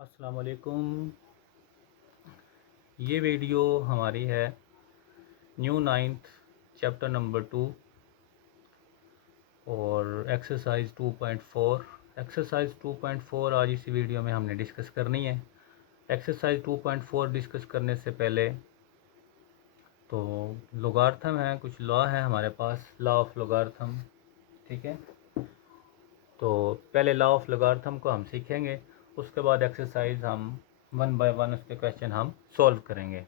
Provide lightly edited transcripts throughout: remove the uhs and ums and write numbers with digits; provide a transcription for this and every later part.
अस्सलाम वालेकुम। ये वीडियो हमारी है न्यू नाइन्थ चैप्टर नंबर 2 और एक्सरसाइज 2.4। एक्सरसाइज 2.4 आज इसी वीडियो में हमने डिस्कस करनी है। एक्सरसाइज 2.4 डिस्कस करने से पहले तो लोगार्थम है, कुछ लॉ है हमारे पास, लॉ ऑफ लोगार्थम। ठीक है, तो पहले लॉ ऑफ लोगार्थम को हम सीखेंगे, उसके बाद एक्सरसाइज हम वन बाय वन उसके क्वेश्चन हम सॉल्व करेंगे।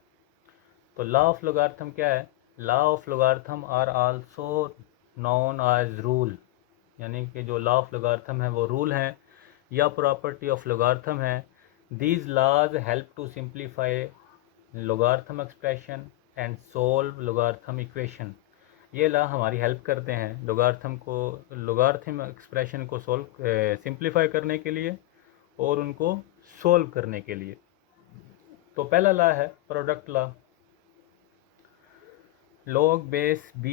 तो लॉ ऑफ लोगार्थम क्या है? Law of logarithm are also known as rule, यानी कि जो लॉ ऑफ लोगार्थम है वो रूल है या प्रॉपर्टी ऑफ लोगार्थम है। These laws help to simplify logarithm expression and solve logarithm equation. ये लॉ हमारी हेल्प करते हैं लोगार्थम एक्सप्रेशन को सिंप्लीफाई करने के लिए और उनको सोल्व करने के लिए। तो पहला लॉ है product law. log base b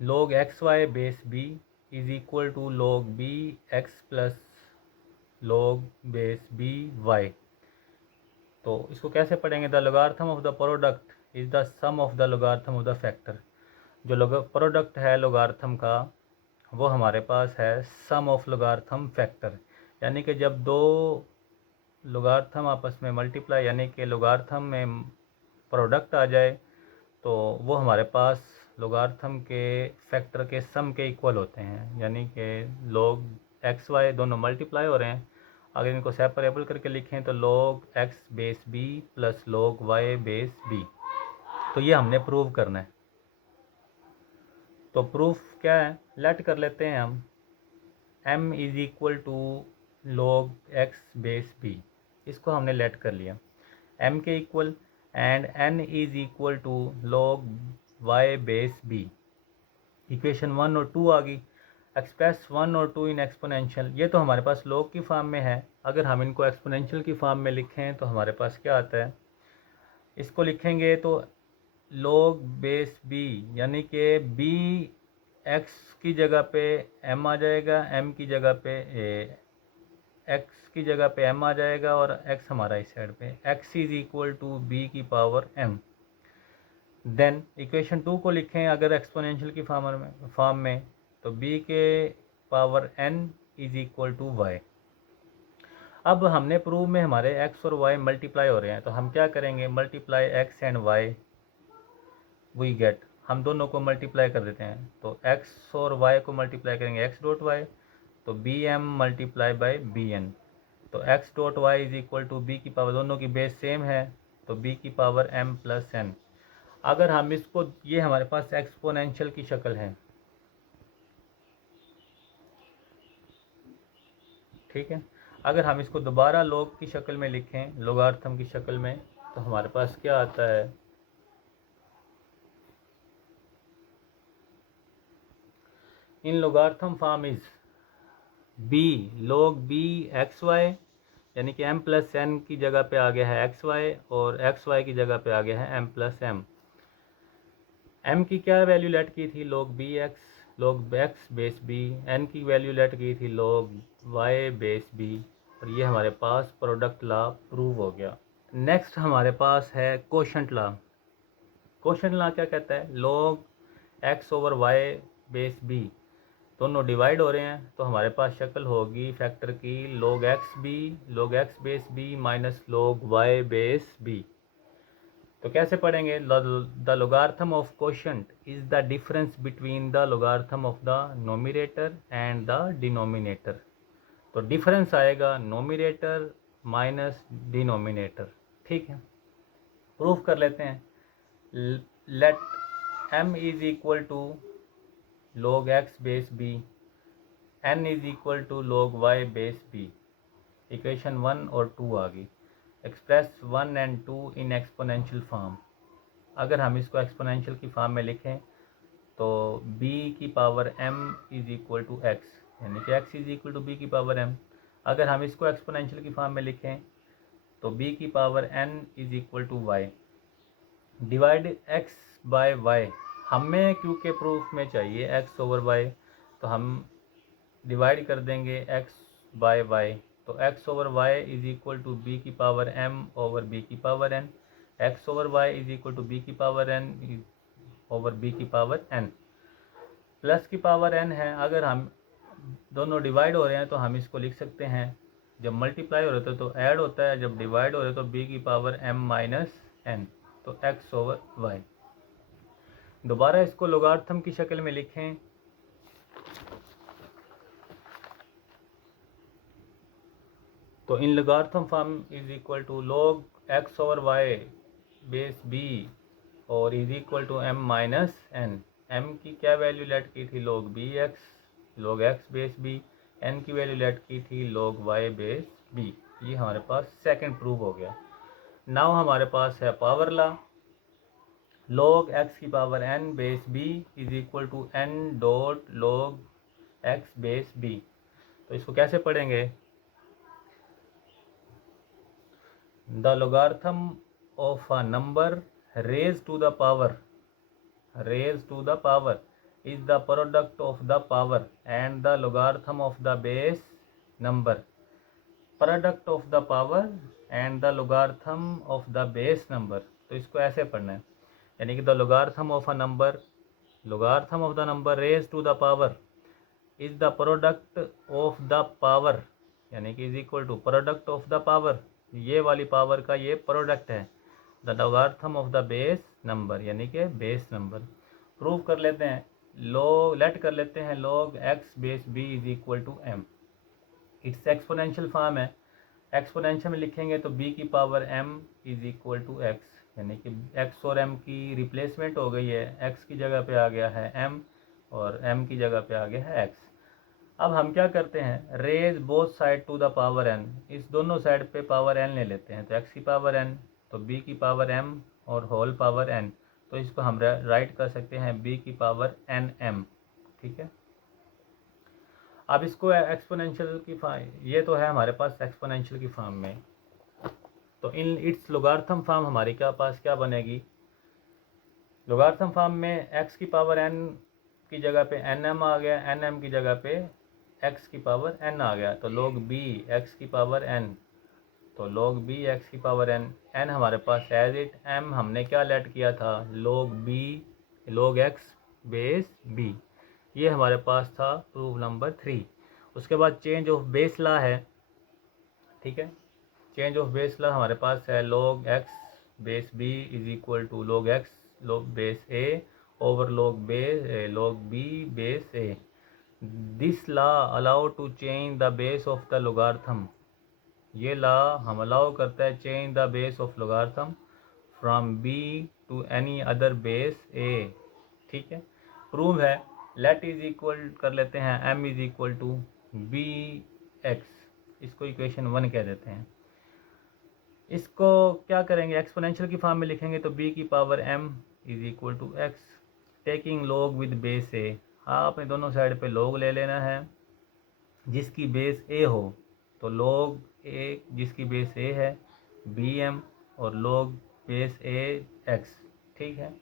log xy base b is equal to log b x plus log base b y। तो इसको कैसे पढ़ेंगे? The logarithm of the product is the sum of the logarithm of the factor. जो product है logarithm का वो हमारे पास है सम ऑफ लोगार्थम फैक्टर, यानी कि जब दो लोगार्थम आपस में मल्टीप्लाई यानी कि लोगार्थम में प्रोडक्ट आ जाए तो वो हमारे पास लोगार्थम के फैक्टर के सम के इक्वल होते हैं, यानी कि log एक्स वाई दोनों मल्टीप्लाई हो रहे हैं। अगर इनको सेपरेबल करके लिखें तो log x base b plus log y base b। तो ये हमने प्रूव करना है। तो प्रूफ क्या है? लेट कर लेते हैं हम m is equal to log x base b। इसको हमने लेट कर लिया m के equal, and n is equal to log y base b। Equation 1 और 2 आ गई। एक्सप्रेस 1 और 2 इन एक्सपोनेंशियल, ये तो हमारे पास log की फॉर्म में है। अगर हम इनको एक्सपोनेंशियल की फॉर्म में लिखें तो हमारे पास क्या आता है? इसको लिखेंगे तो log बेस b, यानी कि b x की जगह पे m आ जाएगा, m की जगह पे x की जगह पे m आ जाएगा और x हमारा इस साइड पे, x is equal to b की पावर m। देन इक्वेशन 2 को लिखें अगर एक्सपोनेंशियल की फॉर्म में तो b के power n is equal to y। अब हमने प्रूव में हमारे x और y मल्टीप्लाई हो रहे हैं, तो हम क्या करेंगे? Multiply x and y we get, हम दोनों को मल्टीप्लाई कर देते हैं। तो x और y को मल्टीप्लाई करेंगे x डॉट y, तो B M multiply by B N. तो x dot Y is equal to B की पावर, दोनों की बेस सेम है तो b की पावर m प्लस n। अगर हम इसको, ये हमारे पास एक्सपोनेंशियल की शक्ल है, ठीक है। अगर हम इसको दोबारा log की शक्ल में लिखें, लोगार्थम की शक्ल में, तो हमारे पास क्या आता है? In logarithm form is b log b x y, यानी कि m प्लस n की जगह पे आ गया है एक्स वाई और एक्स वाई की जगह पे आ गया है m प्लस m। m की क्या वैल्यू लेट की थी? log b x log x base b। n की वैल्यू लेट की थी log y बेस b। और ये हमारे पास प्रोडक्ट लॉ प्रूव हो गया। नेक्स्ट हमारे पास है कोशेंट लॉ। कोशेंट लॉ क्या कहता है? log x over y base b दोनों डिवाइड हो रहे हैं तो हमारे पास शक्ल होगी फैक्टर की log x base b minus log y base b। तो कैसे पढ़ेंगे? The logarithm of quotient is the difference between the logarithm of the numerator and the denominator. तो डिफरेंस आएगा नोमिनेटर माइनस डिनोमिनेटर, ठीक है। प्रूफ कर लेते हैं। Let m is equal to log x base b, n is equal to log y base b। Equation 1 और 2 आ गई। Express 1 and 2 in exponential form. अगर हम इसको एक्सपोनेंशियल की फॉर्म में लिखें तो b की power m is equal to x, यानी कि x is equal to b की पावर m। अगर हम इसको एक्सपोनेंशियल की फॉर्म में लिखें तो b की power n is equal to y। Divide x by y, हमें क्योंकि प्रूफ में चाहिए x ओवर y, तो हम डिवाइड कर देंगे x बाय y। तो X over Y is equal to B की पावर m ओवर बी की power n, X over Y is equal to B की पावर n ओवर बी की power n। Plus की power n है, अगर हम दोनों डिवाइड हो रहे हैं तो हम इसको लिख सकते हैं, जब मल्टीप्लाई हो रहे तो ऐड होता है, जब डिवाइड हो रहे तो b की पावर m माइनस n, तो x ओवर वाई। दोबारा इसको लोगार्थम की शक्ल में लिखें, तो in logarithm form is equal to log x over y base b और is equal to m minus n। m की क्या वैल्यू लेट की थी, log x base b, n की वैल्यू लेट की थी log y बेस b। ये हमारे पास सेकंड प्रूफ हो गया। नाउ हमारे पास है पावर ला, log x की power n base b is equal to n dot log x base b। तो इसको कैसे पढ़ेंगे, the logarithm of a number raised to the power is the product of the power and the logarithm of the base number। Product of the power and the logarithm of the base number. तो इसको ऐसे पढ़ना है, यानी कि the logarithm of a number, logarithm of the number raise to the power is the product of the power, यानी कि is equal to product of the power, ये वाली पावर का ये प्रोडक्ट है, the logarithm of the base number, यानी कि base number. Prove कर लेते हैं, लेट कर लेते हैं log x base b is equal to m। It's exponential form है, एक्सपोनेंशियल में लिखेंगे तो b की power m is equal to x, यानी कि x और m की रिप्लेसमेंट हो गई है, x की जगह पे आ गया है m और m की जगह पे आ गया है x। अब हम क्या करते हैं, raise both side to the power n, इस दोनों साइड पे पावर n ले लेते हैं, तो x की पावर n तो b की पावर m और होल पावर n, तो इसको हम राइट कर सकते हैं b की पावर nm। ठीक है, अब इसको एक्सपोनेंशियल की ये तो है हमारे पास एक्सपोनेंशियल की फॉर्म में, तो इन इट्स लोगार्थम फॉर्म हमारे पास क्या बनेगी, लोगार्थम फॉर्म में x की पावर n की जगह पे nm आ गया, nm की जगह पे x की पावर n आ गया, तो log b x की पावर n, तो log b x की पावर n, n हमारे पास एज इट, m हमने क्या लेट किया था log x बेस b, ये हमारे पास था प्रूफ नंबर 3। उसके बाद चेंज ऑफ बेस ला है, ठीक है, चेंज ऑफ बेस ला हमारे पास है log x base b is equal to log x log base a over log b base a। This law allow to change the base of the logarithm, ये law हम allow करता है change the base of logarithm from b to any other base a। ठीक है, prove है, late is equal कर लेते हैं m is equal to B X, इसको इक्वेशन 1 कह देते हैं। इसको क्या करेंगे, एक्सपोनेंशियल की फॉर्म में लिखेंगे तो b की power m is equal to X, taking log with base a, आपने दोनों साइड पे log ले लेना है, जिसकी बेस a हो तो log a, जिसकी बेस a है bm और log बेस a x। ठीक है,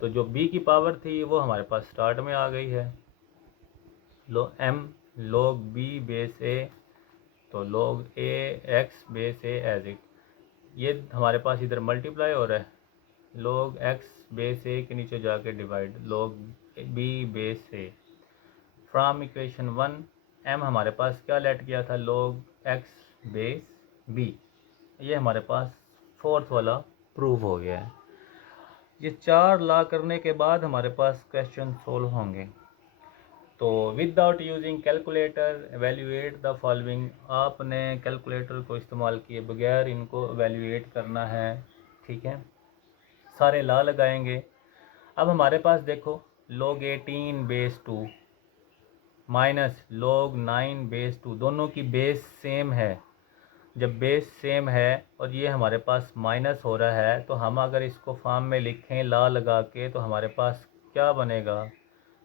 तो जो b की पावर थी वो हमारे पास स्टार्ट में आ गई है, m log b base a, तो log a x base a as it, ये हमारे पास इधर मल्टीप्लाई हो रहा है, log x बेस a के नीचे जाके divide log b base a। From equation 1 m हमारे पास क्या लेट किया था, log x बेस b, ये हमारे पास फोर्थ वाला प्रूव हो गया है। ये 4 ला करने के बाद हमारे पास क्वेश्चन सोल्व होंगे। तो without using calculator evaluate the following, आपने कैलकुलेटर को इस्तेमाल किए बगैर इनको एवेल्यूएट करना है। ठीक है, सारे ला लगाएंगे। अब हमारे पास देखो log 18 base 2 minus log 9 base 2, दोनों की बेस सेम है, जब बेस सेम है और ये हमारे पास माइनस हो रहा है, तो हम अगर इसको फॉर्म में लिखें ला लगा के तो हमारे पास क्या बनेगा,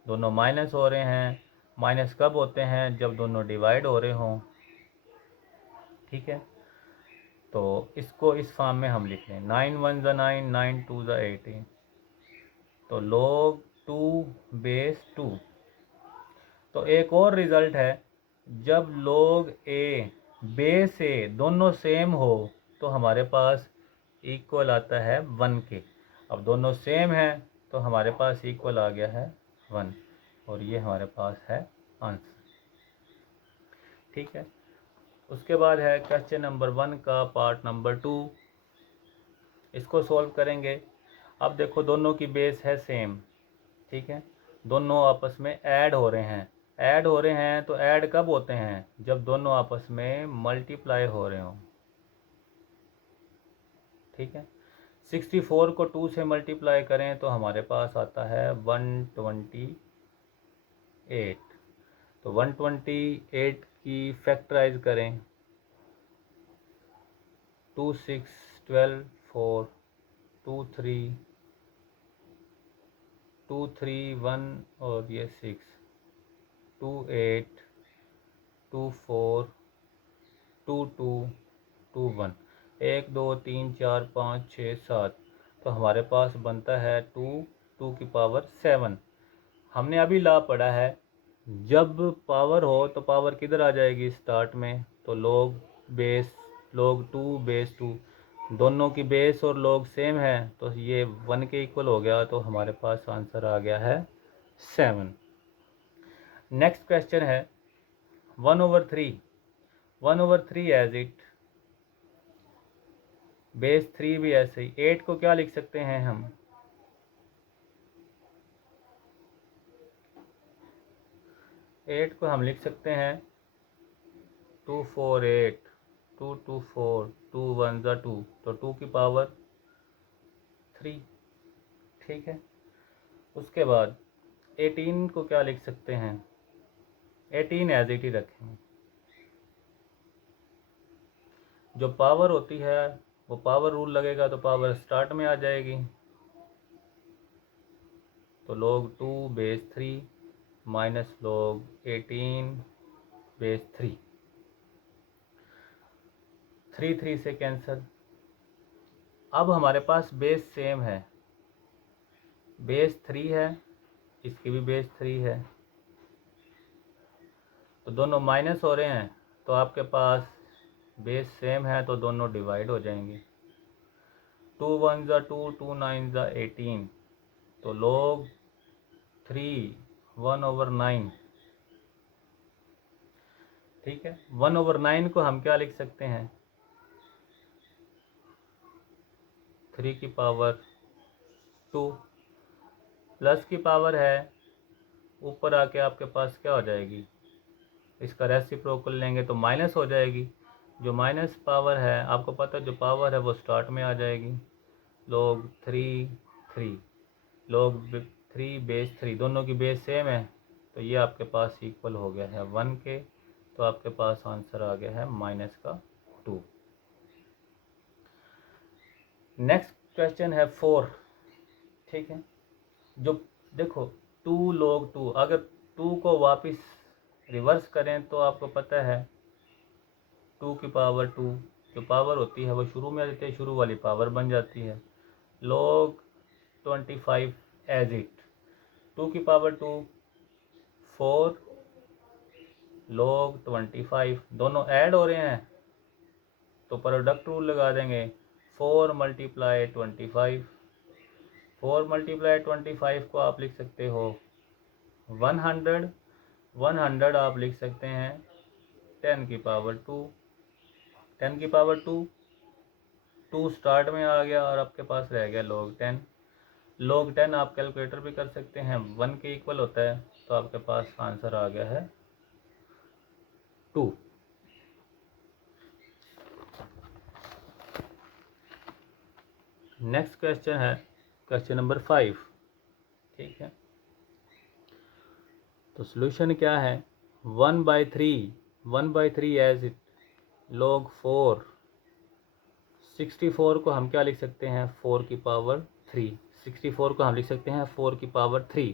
दोनों माइनस हो रहे हैं, माइनस कब होते हैं, जब दोनों डिवाइड हो रहे हों। ठीक है, तो इसको इस फॉर्म में हम लिख लें, 9 1 ज़ा 9, 9 2 ज़ा 18, तो log 2 बेस 2 तो एक और रिज़ल्ट है, जब log a बेस a दोनों सेम हो तो हमारे पास इक्वल आता है 1 के। अब दोनों सेम है तो हमारे पास इक्वल आ गया है 1, और ये हमारे पास है आंसर। ठीक है, उसके बाद है क्वेश्चन नंबर 1 का पार्ट नंबर 2। इसको सॉल्व करेंगे। अब देखो दोनों की बेस है सेम, ठीक है, दोनों आपस में ऐड हो रहे हैं। ऐड हो रहे हैं तो ऐड कब होते हैं, जब दोनों आपस में मल्टीप्लाई हो रहे हों। ठीक है, 64 को 2 से मल्टीप्लाई करें तो हमारे पास आता है 128। तो 128 की फैक्टराइज करें, 2 6 12 4 2 3 2 3 1 और ये 6 2 8 2 4 2 2 2 1 1 2 3 4 5 6 7। तो हमारे पास बनता है 2 2 की पावर 7। हमने अभी ला पढ़ा है, जब पावर हो तो पावर किधर आ जाएगी स्टार्ट में, तो log बेस log 2 बेस 2, दोनों की बेस और log सेम है तो ये 1 के इक्वल हो गया, तो हमारे पास आंसर आ गया है 7। नेक्स्ट क्वेश्चन है 1/3। 1/3 एज इट, बेस 3 भी ऐसे ही। 8 को क्या लिख सकते हैं हम, 8 को हम लिख सकते हैं 2 4 8 2 2 4 2 1 2, तो 2 की पावर 3। ठीक है, उसके बाद 18 को क्या लिख सकते हैं, 18 एज इट ही रखेंगे। जो पावर होती है वो पावर रूल लगेगा तो पावर स्टार्ट में आ जाएगी, तो log 2 base 3 minus log 18 base 3, 3 3 से कैंसिल। अब हमारे पास बेस सेम है, बेस 3 है, इसकी भी बेस 3 है, तो दोनों माइनस हो रहे हैं, तो आपके पास बेस सेम है तो दोनों डिवाइड हो जाएंगे। 2 1 2 2 9 18, तो log 3 1/9। ठीक है, 1/9 को हम क्या लिख सकते हैं, 3 की पावर 2, प्लस की पावर है, ऊपर आके आपके पास क्या हो जाएगी, इसका रेसिप्रोकल लेंगे तो माइनस हो जाएगी। जो माइनस पावर है आपको पता है, जो पावर है वो स्टार्ट में आ जाएगी। log 3 3 log 3 बेस 3, दोनों की बेस सेम है तो ये आपके पास इक्वल हो गया है 1 के, तो आपके पास आंसर आ गया है -2। नेक्स्ट क्वेश्चन है 4। ठीक है, जो देखो 2 log 2, अगर 2 को वापस रिवर्स करें तो आपको पता है 2 की पावर 2 जो पावर होती है वो शुरू में आ जाती है, शुरू वाली पावर बन जाती है। log 25 एज इट, 2 की पावर 2 4 log 25, दोनों ऐड हो रहे हैं तो प्रोडक्ट रूल लगा देंगे, 4 × 25। 4 × 25 को आप लिख सकते हो 100, 100 आप लिख सकते हैं 10 की पावर 2, 10 की पावर 2, 2 स्टार्ट में आ गया और आपके पास रह गया log 10। log 10 आप कैलकुलेटर भी कर सकते हैं, 1 के इक्वल होता है, तो आपके पास आंसर आ गया है 2। नेक्स्ट क्वेश्चन है क्वेश्चन नंबर 5। ठीक है, तो सॉल्यूशन क्या है, 1/3 एज इट, log 4, 64 को हम क्या लिख सकते हैं 4 की पावर 3, 64 को हम लिख सकते हैं 4 की पावर 3,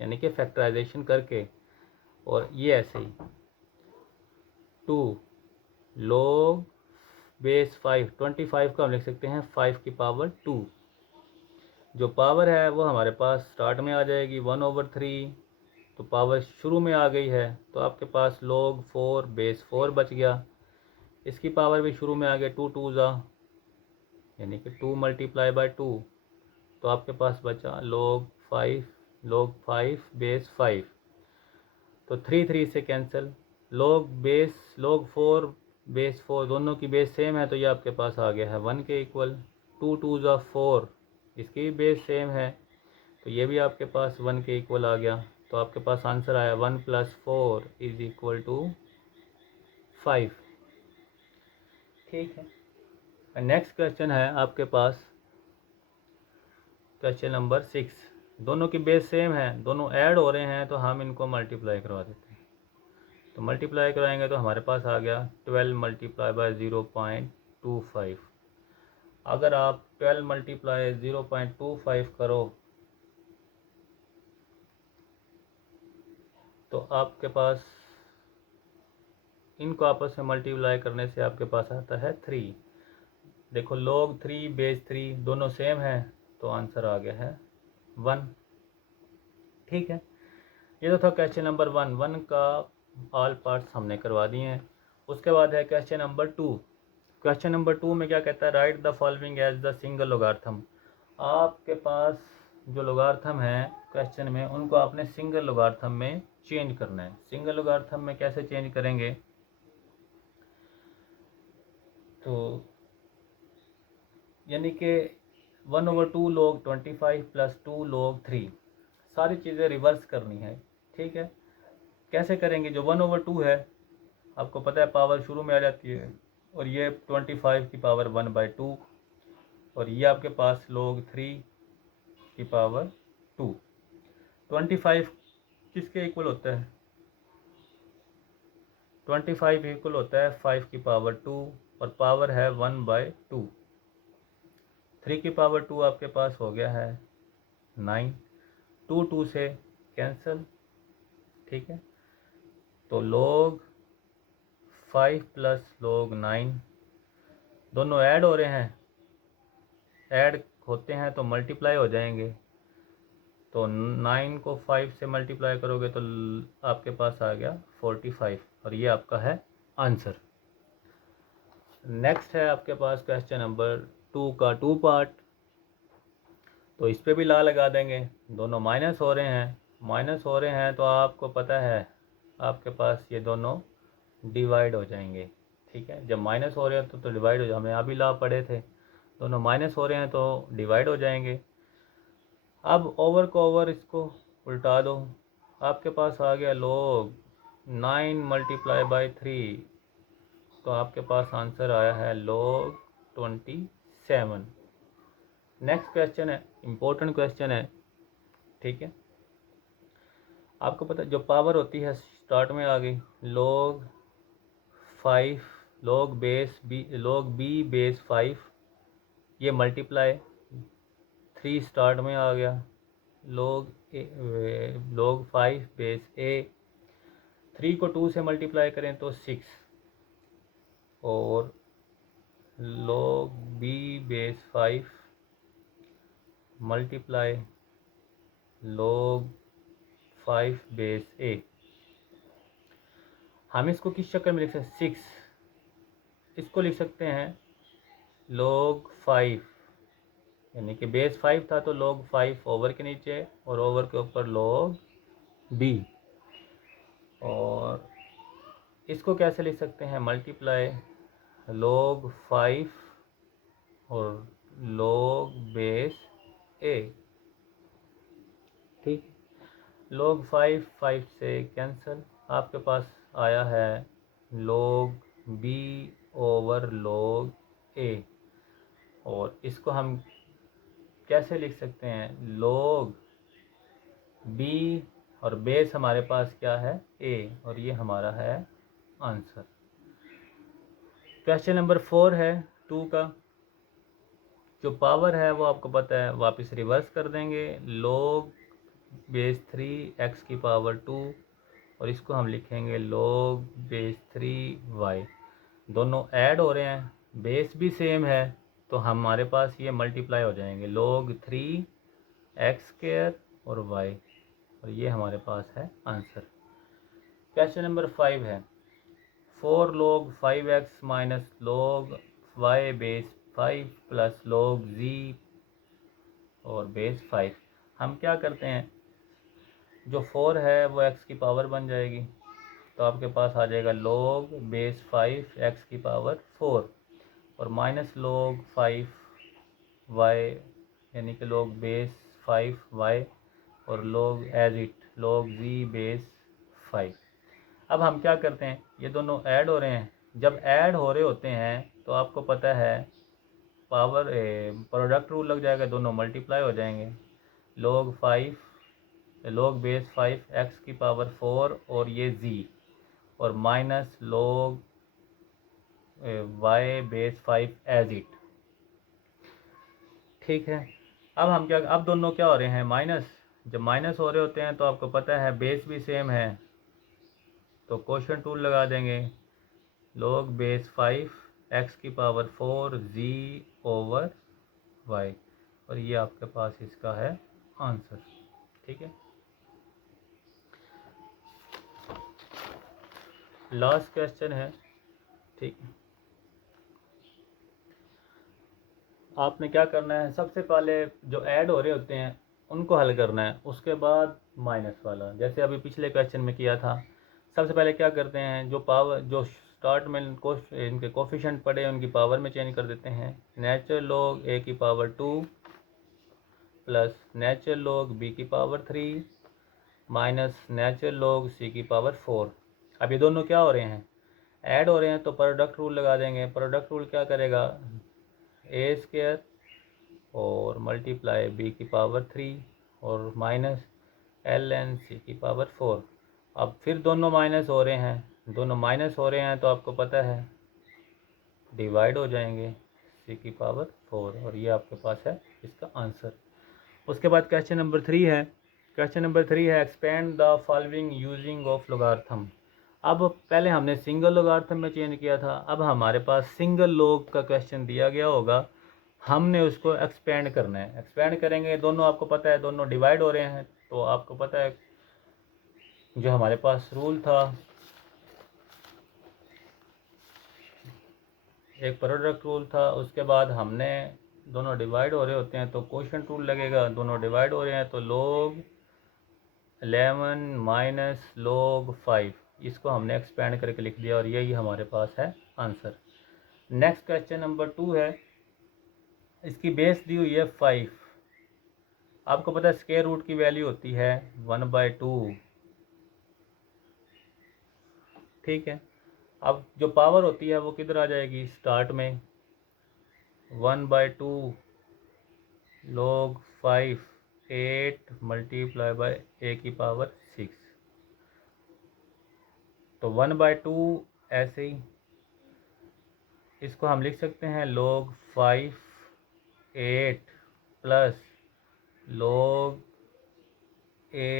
यानी कि फैक्टराइजेशन करके, और ये ऐसे ही 2 log बेस 5, 25 को हम लिख सकते हैं 5 की पावर 2, जो पावर है वो हमारे पास स्टार्ट में आ जाएगी 1/3, तो पावर शुरू में आ गई है, तो आपके पास log 4 बेस 4 बच गया। इसकी पावर भी शुरू में आ गया, 2 2 ज़ा यानी कि 2 मल्टीप्लाई बाय 2, तो आपके पास बचा log 5 बेस 5, तो 3 3 से कैंसिल। log 4 बेस 4 दोनों की बेस सेम है, तो ये आपके पास आ गया है 1 के इक्वल। 2 2 ज़ा 4, इसकी भी बेस सेम है, तो ये भी आपके पास 1 के इक्वल आ गया। तो आपके पास आंसर आया 1 + 4 = 5। ठीक है। नेक्स्ट क्वेश्चन है आपके पास क्वेश्चन नंबर 6। दोनों की बेस सेम है, दोनों ऐड हो रहे हैं, तो हम इनको मल्टीप्लाई करवा देते हैं। तो मल्टीप्लाई कराएंगे तो हमारे पास आ गया 12 मल्टीप्लाई बाय 0.25। अगर आप 12 मल्टीप्लाई 0.25 करो तो आपके पास इनको आपस में मल्टीप्लाई करने से आपके पास आता है 3। देखो log 3 बेस 3 दोनों सेम है, तो आंसर आ गया है 1। ठीक है, ये तो था क्वेश्चन नंबर 1 का ऑल पार्ट्स हमने करवा दिए हैं। उसके बाद है क्वेश्चन नंबर 2। क्वेश्चन नंबर 2 में क्या कहता है, write the following as the single logarithm. आपके पास जो लोगार्थम है क्वेश्चन में, उनको आपने सिंगल लोगार्थम में चेंज करना है। सिंगल लोगार्थम में कैसे चेंज करेंगे, तो यानी कि 1/2 log 25 + 2 log 3, सारी चीज़ें रिवर्स करनी है। ठीक है, कैसे करेंगे, जो 1/2 है आपको पता है पावर शुरू में आ जाती है, और ये 25 की पावर 1/2, और ये आपके पास log 3 की पावर 2। 25 किसके इक्वल होता है, 25 इक्वल होता है 5 की पावर 2, और पावर है 1/2। 3 की पावर 2 आपके पास हो गया है 9, 2 2 से कैंसिल। ठीक है, तो log 5 + log 9 दोनों ऐड हो रहे हैं, ऐड होते हैं तो मल्टीप्लाई हो जाएंगे। तो 9 को 5 से मल्टीप्लाई करोगे तो आपके पास आ गया 45, और ये आपका है आंसर। नेक्स्ट है आपके पास क्वेश्चन नंबर 2 का 2 पार्ट। तो इस पर भी ला लगा देंगे, दोनों माइनस हो रहे हैं, माइनस हो रहे हैं तो आपको पता है आपके पास ये दोनों डिवाइड हो जाएंगे। ठीक है, जब माइनस हो रहे हैं तो डिवाइड हो जाए, हमें अभी ला पड़े थे, दोनों माइनस हो रहे हैं तो डिवाइड हो जाएंगे। अब ओवर को ओवर इसको उल्टा दो, आपके पास आ गया log 9 मल्टीप्लाई बाय 3, तो आपके पास आंसर आया है log 27। नेक्स्ट क्वेश्चन है, इम्पोर्टेंट क्वेश्चन है। ठीक है, आपको पता जो पावर होती है स्टार्ट में आ गई, log 5 log b बेस 5, ये मल्टीप्लाई 3 स्टार्ट में आ गया, log 5 बेस a, 3 को 2 से मल्टीप्लाई करें तो 6, और log b base 5 multiply log 5 base a। हम इसको किस शक्ल में लिख सकते हैं, 6 इसको लिख सकते हैं log 5, यानी कि बेस 5 था तो log 5 ओवर के नीचे और ओवर के ऊपर log b, और इसको कैसे लिख सकते हैं, मल्टीप्लाई log 5 और log बेस a। ठीक, log 5 से कैंसिल, आपके पास आया है log b over log a, और इसको हम कैसे लिख सकते हैं, log b और बेस हमारे पास क्या है a, और ये हमारा है आंसर। क्वेश्चन नंबर 4 है 2 का, जो पावर है वो आपको पता है वापस रिवर्स कर देंगे, log बेस 3 x की पावर 2, और इसको हम लिखेंगे log बेस 3 y। दोनों ऐड हो रहे हैं, बेस भी सेम है, तो हमारे पास ये मल्टीप्लाई हो जाएंगे, log 3 x² और y। और ये हमारे पास है आंसर। क्वेश्चन नंबर 5 है 4 log 5x minus log y base 5 plus log z और बेस 5। हम क्या करते हैं, जो 4 है वो x की पावर बन जाएगी, तो आपके पास आ जाएगा log बेस 5 x की पावर 4 और माइनस log 5 y यानी कि log बेस 5 y और log as it log z base 5। अब हम क्या करते हैं, ये दोनों ऐड हो रहे हैं, जब ऐड हो रहे होते हैं तो आपको पता है पावर प्रोडक्ट रूल लग जाएगा, दोनों मल्टीप्लाई हो जाएंगे। log बेस 5 x की पावर 4 और ये z और minus log y base 5 as it. ठीक है, अब हम क्या, अब दोनों क्या हो रहे हैं माइनस, जब माइनस हो रहे होते हैं तो आपको पता है बेस भी सेम है, तो क्वोशंट रूल लगा देंगे। log बेस 5 x की पावर 4 z ओवर y और ये आपके पास इसका है आंसर। ठीक है, लास्ट क्वेश्चन है। ठीक है, आपने क्या करना है, सबसे पहले जो ऐड हो रहे होते हैं उनको हल करना है, उसके बाद माइनस वाला, जैसे अभी पिछले क्वेश्चन में किया था। सबसे पहले क्या करते हैं, जो पावर जो स्टार्ट में इनके कोफिशिएंट पड़े उनकी पावर में चेंज कर देते हैं। नेचुरल लॉग a की power 2 plus natural log b की power 3 minus natural log c की पावर 4। अब ये दोनों क्या हो रहे हैं, ऐड हो रहे हैं, तो प्रोडक्ट रूल लगा देंगे। प्रोडक्ट रूल क्या करेगा, ए स्क्वायर और मल्टीप्लाई बी की पावर 3 और माइनस एल एन सी की पावर 4। अब फिर दोनों माइनस हो रहे हैं, दोनों माइनस हो रहे हैं तो आपको पता है डिवाइड हो जाएंगे सी की पावर 4 और ये आपके पास है इसका आंसर। उसके बाद क्वेश्चन नंबर 3 है। क्वेश्चन नंबर 3 है expand the following using of logarithm. अब पहले हमने सिंगल लोगार्थम में चेंज किया था, अब हमारे पास सिंगल लॉग का क्वेश्चन दिया गया होगा, हमने उसको एक्सपेंड करना है। एक्सपेंड करेंगे, दोनों आपको पता है दोनों डिवाइड हो रहे हैं, तो आपको पता है जो हमारे पास रूल था, एक प्रोडक्ट रूल था, उसके बाद हमने दोनों डिवाइड हो रहे होते हैं तो क्वोशंट रूल लगेगा। दोनों डिवाइड हो रहे हैं तो log 11 माइनस log 5, इसको हमने एक्सपेंड करके लिख दिया और यही हमारे पास है आंसर। नेक्स्ट क्वेश्चन नंबर 2 है, इसकी बेस दी हुई है 5। आपको पता है स्क्वायर रूट की वैल्यू होती है 1/2। ठीक है, अब जो पावर होती है वो किधर आ जाएगी, स्टार्ट में 1/2 log 5 8 मल्टीप्लाई बाय ए की पावर 6, तो 1/2 ऐसे ही इसको हम लिख सकते हैं log 5 8 प्लस log a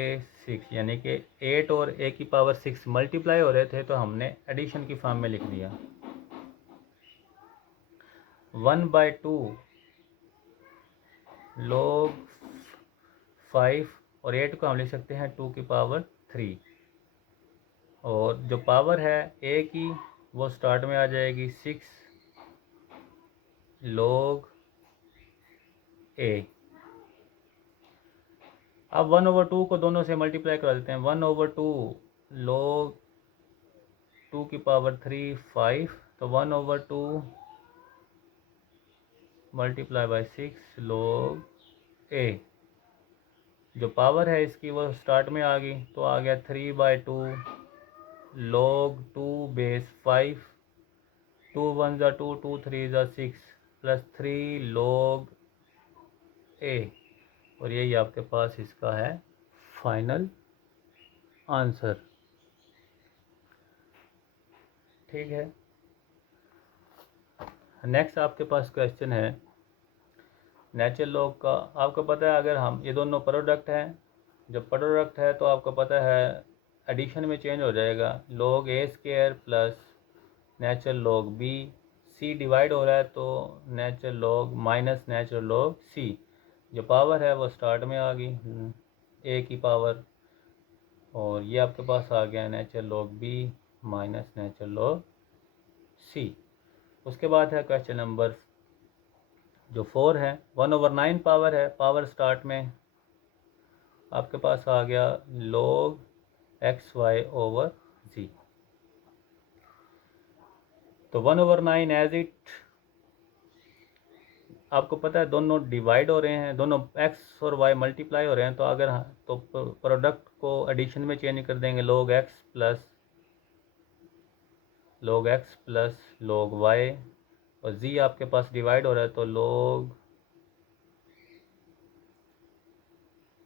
6, यानी कि 8 और a की पावर 6 मल्टीप्लाई हो रहे थे तो हमने एडिशन की फॉर्म में लिख दिया। 1/2 log 5 और 8 को हम लिख सकते हैं 2 की पावर 3 और जो पावर है a की वो स्टार्ट में आ जाएगी 6 log a। अब 1/2 को दोनों से मल्टीप्लाई करा देते हैं, 1/2 log 2 की पावर 3 5, तो 1/2 मल्टीप्लाई बाय 6 log a। जो पावर है इसकी वो स्टार्ट में आ गई तो आ गया 3/2 log 2 बेस 5, 2 1 ज़ा 2 2 3 ज़ा 6 प्लस 3 log a और यही आपके पास इसका है फाइनल आंसर। ठीक है, नेक्स्ट आपके पास क्वेश्चन है नेचुरल लॉग का। आपको पता है अगर हम ये दोनों प्रोडक्ट हैं, जब प्रोडक्ट है तो आपको पता है एडिशन में चेंज हो जाएगा, log a square plus natural log b। c divide हो रहा है तो natural log minus natural log c। जो पावर है वो स्टार्ट में आ गई a की पावर और ये आपके पास आ गया natural log b minus natural log c. उसके बाद है क्वेश्चन नंबर जो 4 है, 1/9 पावर है, पावर स्टार्ट में आपके पास आ गया log xy/z। तो 1/9 एज इट आपको पता है दोनों डिवाइड हो रहे हैं, दोनों x और y मल्टीप्लाई हो रहे हैं, तो अगर तो प्रोडक्ट को एडिशन में चेंज कर देंगे, log x plus log y, और z आपके पास डिवाइड हो रहा है तो log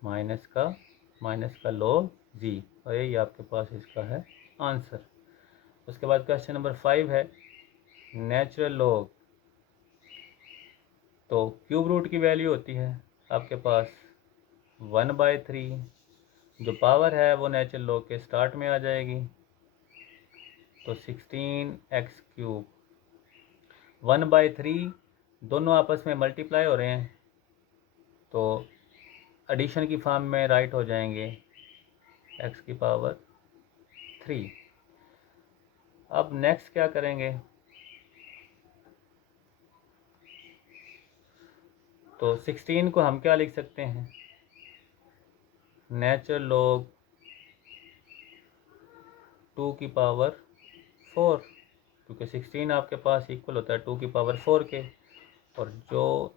माइनस का log z, और यही आपके पास इसका है आंसर। उसके बाद क्वेश्चन नंबर 5 है नेचुरल लॉग। तो क्यूब रूट की वैल्यू होती है आपके पास 1/3, जो पावर है वो नेचुरल लॉग के स्टार्ट में आ जाएगी, तो 16x³ 1/3 दोनों आपस में मल्टीप्लाई हो रहे हैं तो एडिशन की फॉर्म में राइट हो जाएंगे x⁻3। अब नेक्स्ट क्या करेंगे, तो 16 को हम क्या लिख सकते हैं, नेचुरल लॉग 2⁴, क्योंकि 16 आपके पास इक्वल होता है 2⁴ के, और जो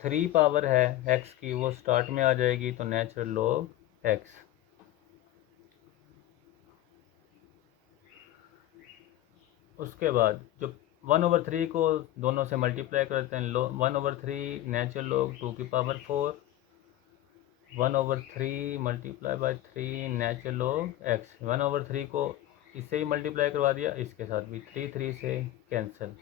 3 पावर है x की वो स्टार्ट में आ जाएगी, तो नेचुरल लॉग x। उसके बाद जो 1/3 को दोनों से मल्टीप्लाई करते हैं, 1/3 natural log 2⁴, 1/3 multiply by 3 natural log x। 1/3 को इससे ही मल्टीप्लाई करवा दिया, इसके साथ भी 3 से कैंसिल।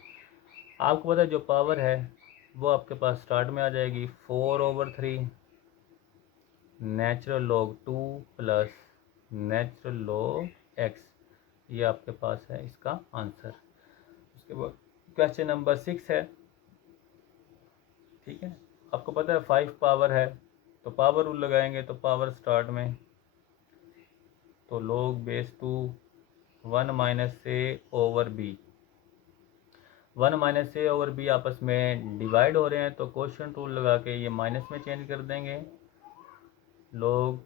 आपको पता है जो पावर है वो आपके पास स्टार्ट में आ जाएगी, 4/3 natural log 2 plus natural log x, ये आपके पास है इसका आंसर। उसके बाद क्वेश्चन नंबर 6 है, ठीक है, आपको पता है 5 पावर है, तो पावर रूल लगाएंगे, तो पावर स्टार्ट में तो log बेस 2 1 - a/b, 1 - a/b आपस में डिवाइड हो रहे हैं, तो क्वोशिएंट रूल लगा के ये माइनस में चेंज कर देंगे, log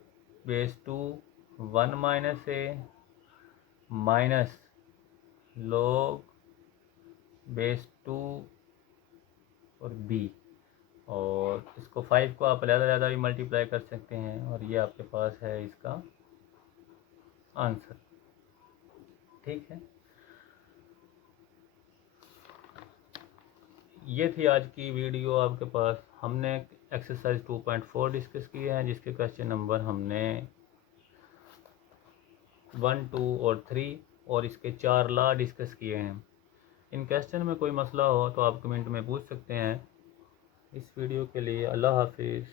base 2 1 - a minus log base 2 और b, और इसको 5 को आप ज़्यादा भी मल्टीप्लाई कर सकते हैं, और ये आपके पास है इसका आंसर। ठीक है, ये थी आज की वीडियो आपके पास। हमने एक्सरसाइज 2.4 डिस्कस किए हैं, जिसके क्वेश्चन नंबर हमने 1, 2 और 3 और इसके 4 लॉ डिस्कस किए हैं। इन क्वेश्चन में कोई मसला हो तो आप कमेंट में पूछ सकते हैं। इस वीडियो के लिए अल्लाह हाफिज़।